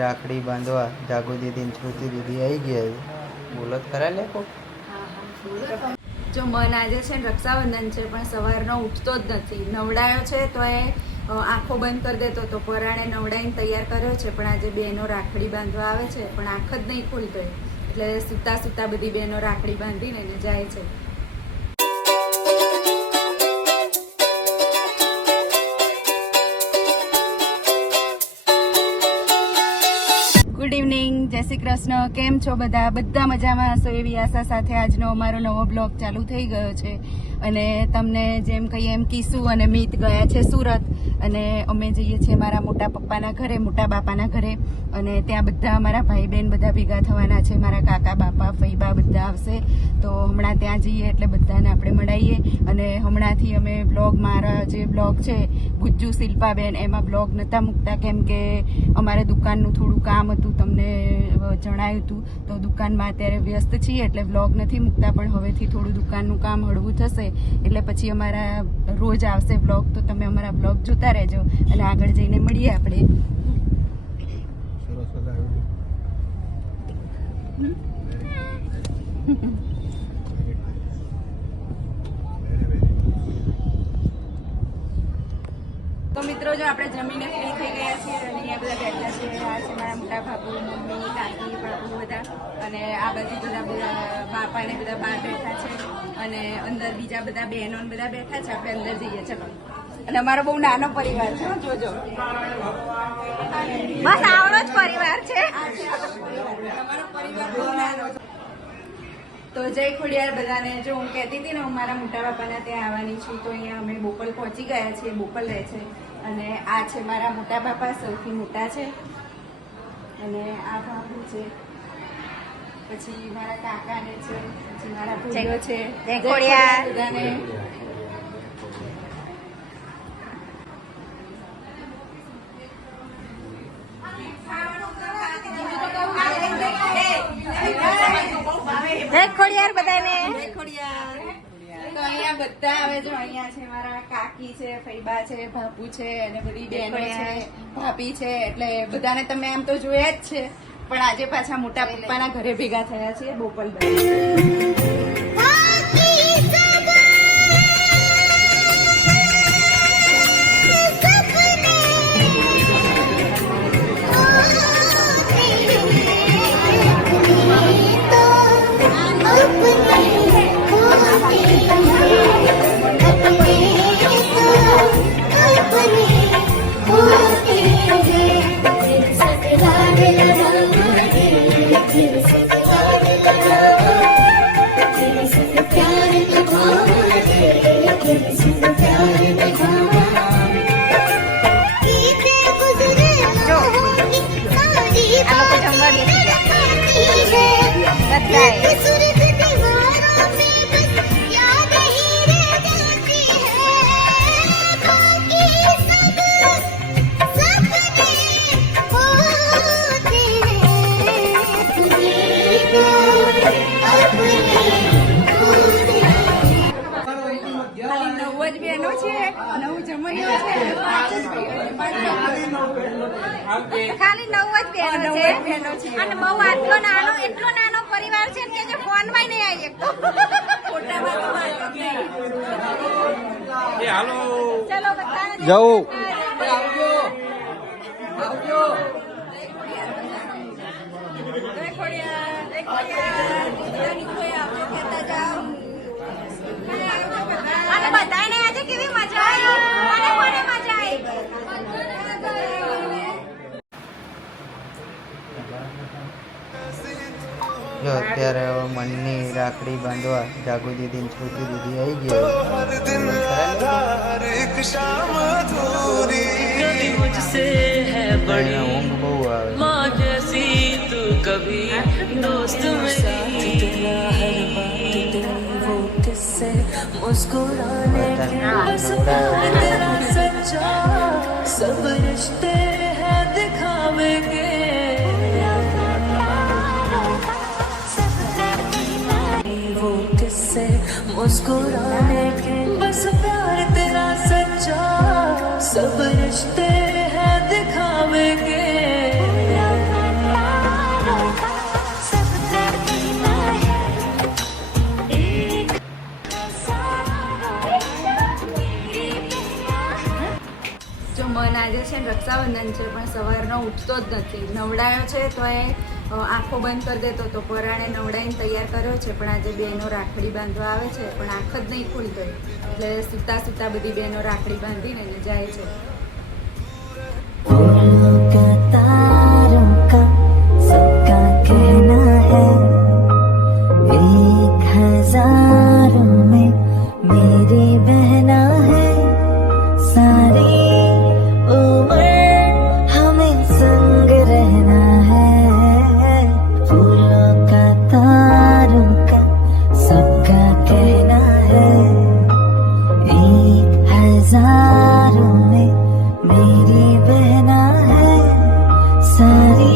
રાખડી બાંધવા જાગુ દીદી ને શ્રુતિ દીદી આવી ગયા છે. બોલો ખરા લે કો. જો મન આજે છે ને રક્ષાબંધન છે પણ સવારનો ઉઠતો જ નથી. નવડાયો છે તો એ આંખો બંધ કરી દેતો તો પરાણે નવડાઈને તૈયાર કર્યો છે પણ આજે બહેનો રાખડી બાંધવા આવે છે પણ આંખ જ નહીં ખુલતો એટલે સૂતા સૂતા બધી બહેનો રાખડી બાંધીને એને જાય છે. ગુડ ઇવનિંગ, જય શ્રી કૃષ્ણ. કેમ છો બધા? બધા મજામાં હશો એવી આશા સાથે આજનો અમારો નવો બ્લોગ ચાલુ થઈ ગયો છે. અને તમને જેમ કહીએ એમ કીસુ અને મીત ગયા છે સુરત અને અમે જઈએ છીએ મારા મોટા પપ્પાના ઘરે, મોટા બાપાના ઘરે. અને ત્યાં બધા અમારા ભાઈ બહેન બધા ભેગા થવાના છે. મારા કાકા બાપા ફઈબા બધા આવશે તો હમણાં ત્યાં જઈએ એટલે બધાને આપણે મળાઈએ. અને હમણાંથી અમે બ્લોગ, મારા જે બ્લોગ છે ગુજ્જુ શિલ્પાબેન, એમાં બ્લોગ નહોતા મૂકતા કેમ કે અમારે દુકાનનું થોડું કામ હતું, તમને જણાવ્યું હતું. તો દુકાનમાં અત્યારે વ્યસ્ત છીએ એટલે બ્લોગ નથી મૂકતા પણ હવેથી થોડું દુકાનનું કામ હળવું થશે એટલે પછી અમારા રોજ આવશે બ્લોગ. તો તમે અમારા બ્લોગ જોતા રહેજો અને આગળ જઈને મળીએ આપણે. તો મિત્રો, જો આપણે જમીને ફ્રી થઈ ગયા છીએ અને અહીંયા બધા બેઠા છે. આ છે મારા મોટા બાપુ, મમ્મી, કાકી, બાપુ બધા. અને આ બાજુ બધા બાપા ને બધા બહાર બેઠા છે અને અંદર બીજા બધા બહેનો બધા બેઠા છે. આપણે અંદર જઈએ, ચલો. અને અમારો બહુ નાનો પરિવાર છે, જોજો. બસ આવડો જ પરિવાર છે. અમારો પરિવાર બહુ નાનો છે. તો જય ખોડિયાર બધાને. જો હું કહેતી હતી ને હું મારા મોટા બાપાના ત્યાં આવવાની છું તો અહીંયા અમે બોપલ પહોંચી ગયા છીએ. બોપલ રહે છે અને આ છે મારા મોટા બાપા, સૌથી મોટા છે. અને આ બાપુ છે, પછી મારા કાકાને છે, પછી મારા ભાઈઓ છે. જય ખોડિયાર બધાને. જય ખોડિયાર બધાને. જય ખોડિયાર. તો અહીંયા બધા આવે. જો અહીંયા છે મારા કાકી છે, ફઈબા છે, બાપુ છે અને બધી બહેનો છે, ભાભી છે. એટલે બધાને તમે આમ તો જોયા જ છે પણ આજે પાછા મોટા પપ્પાના ઘરે ભેગા થયા છીએ બોપલ. ખાલી 9 જ બહેનો છે અને બહુ આટલો નાનો, એટલો નાનો પરિવાર છે કે જે ફોન માં નહીં આવી શકતો. ફોટામાં તો હાલો, ચલો બતાને જાઓ. આવજો આવજો. જય ખોડિયાર, જય ખોડિયાર. બધાની કોઈ આવજો કહેતા જાઓ. અને બધાને આજે કેવી મજા આવી, મને પણ મજા આવી. જો અત્યારે મનની રાખડી બાંધવા જાગુ દીદી ને શ્રુતિ દીદી આવી ગયા. ઊંઘ બહુ આવે. मुस्कुराने के बस प्यार तेरा सच्चा, सब रिश्ते हैं दिखावे के. રક્ષાબંધન છે પણ સવારનો ઉઠતો જ નથી. નવડાયો છે તો એ આંખો બંધ કરી દેતો તો પરાણે નવડાઈને તૈયાર કર્યો છે, પણ આજે બહેનો રાખડી બાંધવા આવે છે પણ આંખ જ નહીં ખુલતો, એટલે સૂતા સૂતા બધી બહેનો રાખડી બાંધીને એને જાય છે. फूलों का तारों का सबका कहना है, 1000 में मेरी बहना है, सारी उम्र हमें संग रहना है. फूलों का तारों का सबका कहना है, 1000 में मेरी बहना है, सारी